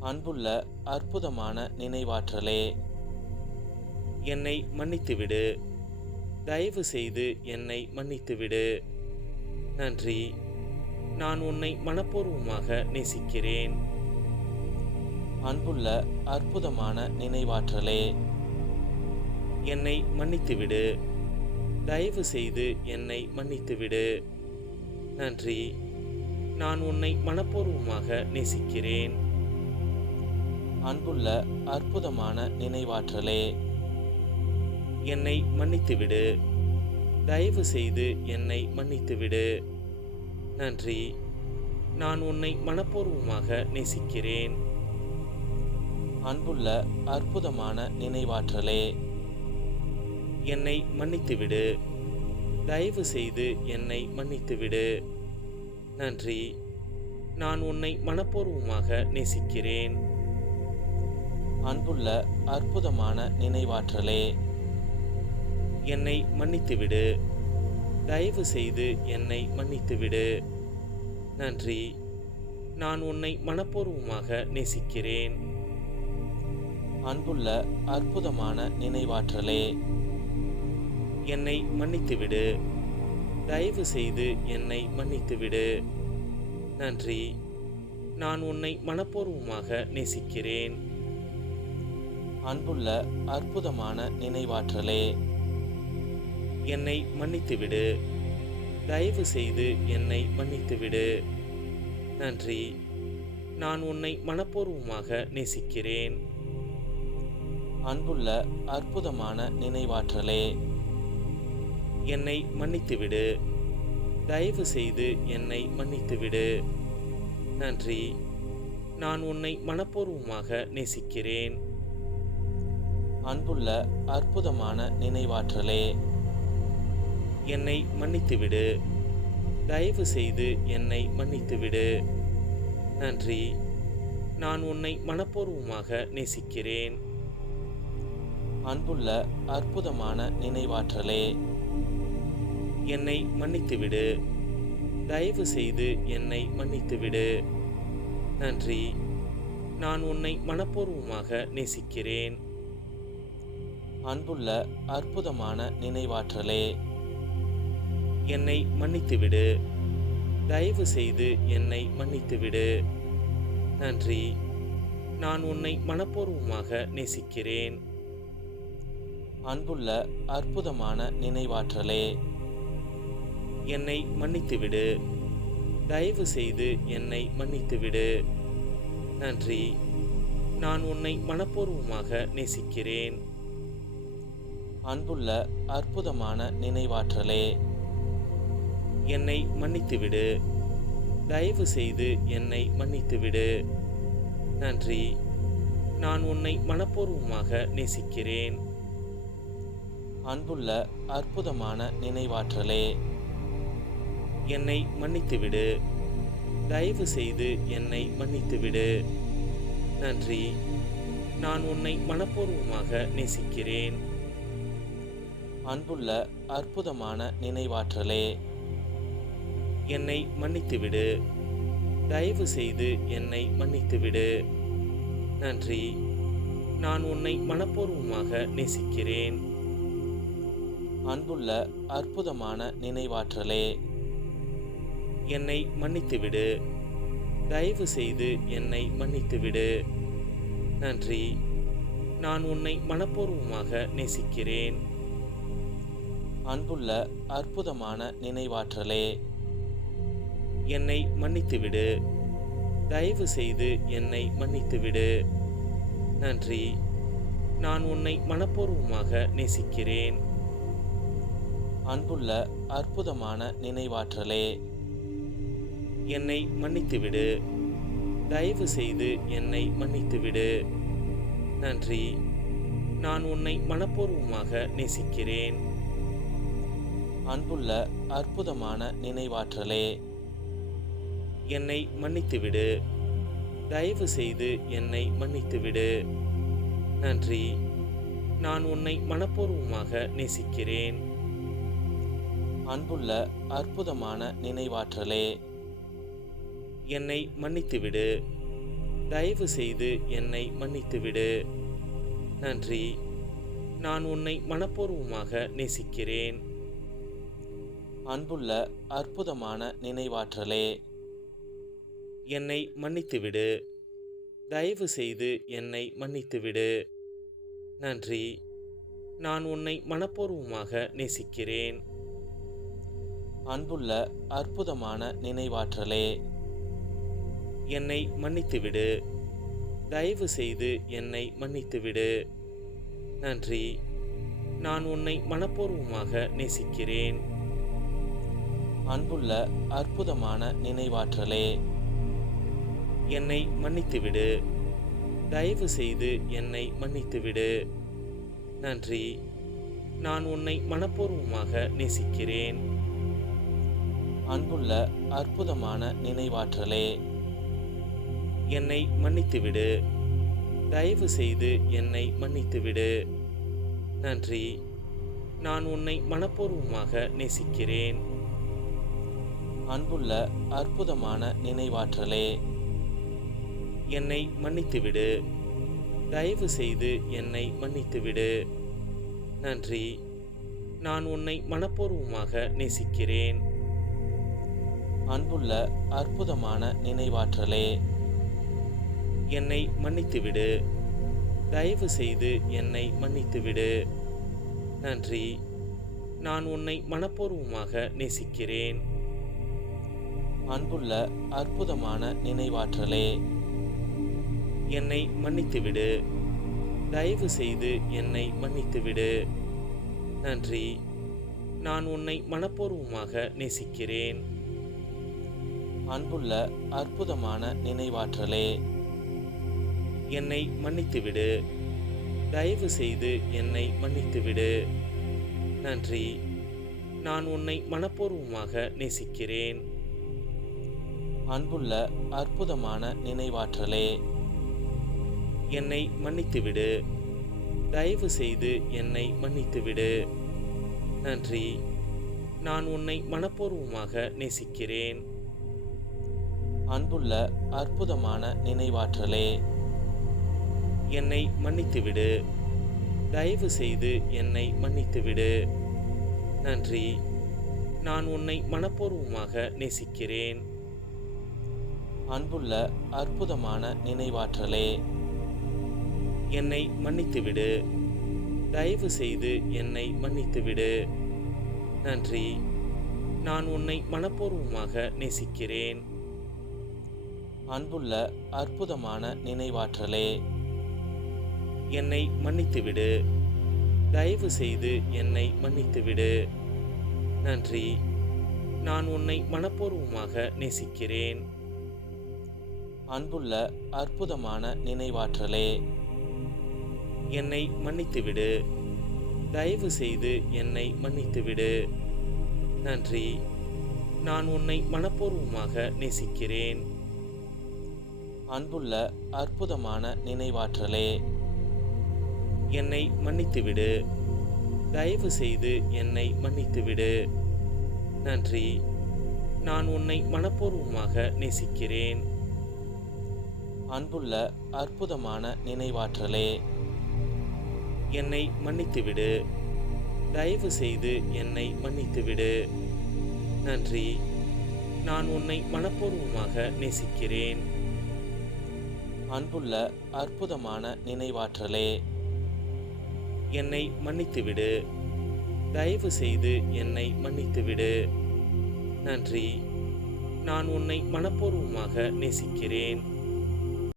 அன்புள்ள அற்புதமான நினைவாற்றலே. என்னை மன்னித்துவிடு. தயவு செய்து என்னை மன்னித்துவிடு. நன்றி. நான் உன்னை மனப்பூர்வமாக நேசிக்கிறேன். அன்புள்ள அற்புதமான நினைவாற்றலே. என்னை மன்னித்துவிடு. தயவு செய்து என்னை மன்னித்துவிடு. நன்றி. நான் உன்னை மனப்பூர்வமாக நேசிக்கிறேன். அன்புள்ள அற்புதமான நினைவாற்றலே. என்னை மன்னித்துவிடு. தயவு செய்து என்னை மன்னித்துவிடு. நன்றி. நான் உன்னை மனப்பூர்வமாக நேசிக்கிறேன். அன்புள்ள அற்புதமான நினைவாற்றலே. என்னை மன்னித்துவிடு. தயவு செய்து என்னை மன்னித்துவிடு. நன்றி. நான் உன்னை மனப்பூர்வமாக நேசிக்கிறேன். அன்புள்ள அற்புதமான நினைவாற்றலே. என்னை மன்னித்துவிடு. தயவு செய்து என்னை மன்னித்துவிடு. நன்றி. நான் உன்னை மனப்பூர்வமாக நேசிக்கிறேன். அன்புள்ள அற்புதமான நினைவாற்றலே. என்னை மன்னித்துவிடு. தயவு செய்து என்னை மன்னித்துவிடு. நன்றி. நான் உன்னை மனப்பூர்வமாக நேசிக்கிறேன். அன்புள்ள அற்புதமான நினைவாற்றலே. என்னை மன்னித்துவிடு. தயவு செய்து என்னை மன்னித்துவிடு. நன்றி. நான் உன்னை மனப்பூர்வமாக நேசிக்கிறேன். அன்புள்ள அற்புதமான நினைவாற்றலே. என்னை மன்னித்துவிடு. தயவு செய்து என்னை மன்னித்துவிடு. நன்றி. நான் உன்னை மனப்பூர்வமாக நேசிக்கிறேன். அன்புள்ள அற்புதமான நினைவாற்றலே. என்னை மன்னித்துவிடு. தயவு செய்து என்னை மன்னித்துவிடு. நன்றி. நான் உன்னை மனப்பூர்வமாக நேசிக்கிறேன். அன்புள்ள அற்புதமான நினைவாற்றலே. என்னை மன்னித்துவிடு. தயவு செய்து என்னை மன்னித்துவிடு. நன்றி. நான் உன்னை மனப்பூர்வமாக நேசிக்கிறேன். அன்புள்ள அற்புதமான நினைவாற்றலே. என்னை மன்னித்துவிடு. தயவு செய்து என்னை மன்னித்துவிடு. நன்றி. நான் உன்னை மனப்பூர்வமாக நேசிக்கிறேன். அன்புள்ள அற்புதமான நினைவாற்றலே. என்னை மன்னித்துவிடு. தயவு செய்து என்னை மன்னித்துவிடு. நன்றி. நான் உன்னை மனப்பூர்வமாக நேசிக்கிறேன். அன்புள்ள அற்புதமான நினைவாற்றலே. என்னை மன்னித்துவிடு. தயவு செய்து என்னை மன்னித்துவிடு. நன்றி. நான் உன்னை மனப்பூர்வமாக நேசிக்கிறேன். அன்புள்ள அற்புதமான நினைவாற்றலே. என்னை மன்னித்துவிடு. தயவு செய்து என்னை மன்னித்துவிடு. நன்றி. நான் உன்னை மனப்பூர்வமாக நேசிக்கிறேன். அன்புள்ள அற்புதமான நினைவாற்றலே. என்னை மன்னித்துவிடு. தயவு செய்து என்னை மன்னித்துவிடு. நன்றி. நான் உன்னை மனப்பூர்வமாக நேசிக்கிறேன். அன்புள்ள அற்புதமான நினைவாற்றலே. என்னை மன்னித்துவிடு. தயவு செய்து என்னை மன்னித்துவிடு. நன்றி. நான் உன்னை மனப்பூர்வமாக நேசிக்கிறேன். அன்புள்ள அற்புதமான நினைவாற்றலே. என்னை மன்னித்துவிடு. தயவு செய்து என்னை மன்னித்துவிடு. நன்றி. நான் உன்னை மனப்பூர்வமாக நேசிக்கிறேன். அன்புள்ள அற்புதமான நினைவாற்றலே. என்னை மன்னித்துவிடு. தயவு செய்து என்னை மன்னித்துவிடு. நன்றி. நான் உன்னை மனப்பூர்வமாக நேசிக்கிறேன். அன்புள்ள அற்புதமான நினைவாற்றலே. என்னை மன்னித்துவிடு. தயவு செய்து என்னை மன்னித்துவிடு. நன்றி. நான் உன்னை மனப்பூர்வமாக நேசிக்கிறேன். அன்புள்ள அற்புதமான நினைவாற்றலே. என்னை மன்னித்துவிடு. தயவு செய்து என்னை மன்னித்துவிடு. நன்றி. நான் உன்னை மனப்பூர்வமாக நேசிக்கிறேன். அன்புள்ள அற்புதமான நினைவாற்றலே. என்னை மன்னித்துவிடு. தயவு செய்து என்னை மன்னித்துவிடு. நன்றி. நான் உன்னை மனப்பூர்வமாக நேசிக்கிறேன். அன்புள்ள அற்புதமான நினைவாற்றலே. என்னை மன்னித்துவிடு. தயவு செய்து என்னை மன்னித்துவிடு. நன்றி. நான் உன்னை மனப்பூர்வமாக நேசிக்கிறேன். அன்புள்ள அற்புதமான நினைவாற்றலே. என்னை மன்னித்துவிடு. தயவு செய்து என்னை மன்னித்துவிடு. நன்றி. நான் உன்னை மனப்பூர்வமாக நேசிக்கிறேன். அன்புள்ள அற்புதமான நினைவாற்றலே. என்னை மன்னித்துவிடு. தயவு செய்து என்னை மன்னித்துவிடு. நன்றி. நான் உன்னை மனப்பூர்வமாக நேசிக்கிறேன். அன்புள்ள அற்புதமான நினைவாற்றலே. என்னை மன்னித்துவிடு. தயவு செய்து என்னை மன்னித்துவிடு. நன்றி. நான் உன்னை மனப்பூர்வமாக நேசிக்கிறேன். அன்புள்ள அற்புதமான நினைவாற்றலே. என்னை மன்னித்துவிடு. தயவு செய்து என்னை மன்னித்துவிடு. நன்றி. நான் உன்னை மனப்பூர்வமாக நேசிக்கிறேன். அன்புள்ள அற்புதமான நினைவாற்றலே. என்னை மன்னித்துவிடு. தயவு செய்து என்னை மன்னித்துவிடு. நன்றி. நான் உன்னை மனப்பூர்வமாக நேசிக்கிறேன். அன்புள்ள அற்புதமான நினைவாற்றலே. என்னை மன்னித்துவிடு. தயவு செய்து என்னை மன்னித்துவிடு. நன்றி. நான் உன்னை மனப்பூர்வமாக நேசிக்கிறேன். அன்புள்ள அற்புதமான நினைவாற்றலே. என்னை மன்னித்துவிடு. தயவு செய்து என்னை மன்னித்துவிடு. நன்றி. நான் உன்னை மனப்பூர்வமாக நேசிக்கிறேன். அன்புள்ள அற்புதமான நினைவாற்றலே. என்னை மன்னித்துவிடு. தயவு செய்து என்னை மன்னித்துவிடு. நன்றி. நான் உன்னை மனப்பூர்வமாக நேசிக்கிறேன். அன்புள்ள அற்புதமான நினைவாற்றலே. என்னை மன்னித்துவிடு. தயவு செய்து என்னை மன்னித்துவிடு. நன்றி. நான் உன்னை மனப்பூர்வமாக நேசிக்கிறேன். அன்புள்ள அற்புதமான நினைவாற்றலே. என்னை மன்னித்துவிடு. தயவு செய்து என்னை மன்னித்துவிடு. நன்றி. நான் உன்னை மனப்பூர்வமாக நேசிக்கிறேன். அன்புள்ள அற்புதமான நினைவாற்றலே. என்னை மன்னித்துவிடு. தயவு செய்து என்னை மன்னித்துவிடு. நன்றி. நான் உன்னை மனப்பூர்வமாக நேசிக்கிறேன். அன்புள்ள அற்புதமான நினைவாற்றலே. என்னை மன்னித்துவிடு. தயவு செய்து என்னை மன்னித்துவிடு. நன்றி. நான் உன்னை மனப்பூர்வமாக நேசிக்கிறேன். அன்புள்ள அற்புதமான நினைவாற்றலே. என்னை மன்னித்துவிடு. தயவு செய்து என்னை மன்னித்துவிடு. நன்றி. நான் உன்னை மனப்பூர்வமாக நேசிக்கிறேன். அன்புள்ள அற்புதமான நினைவாற்றலே. என்னை மன்னித்துவிடு. தயவு செய்து என்னை மன்னித்துவிடு. நன்றி. நான் உன்னை மனப்பூர்வமாக நேசிக்கிறேன்.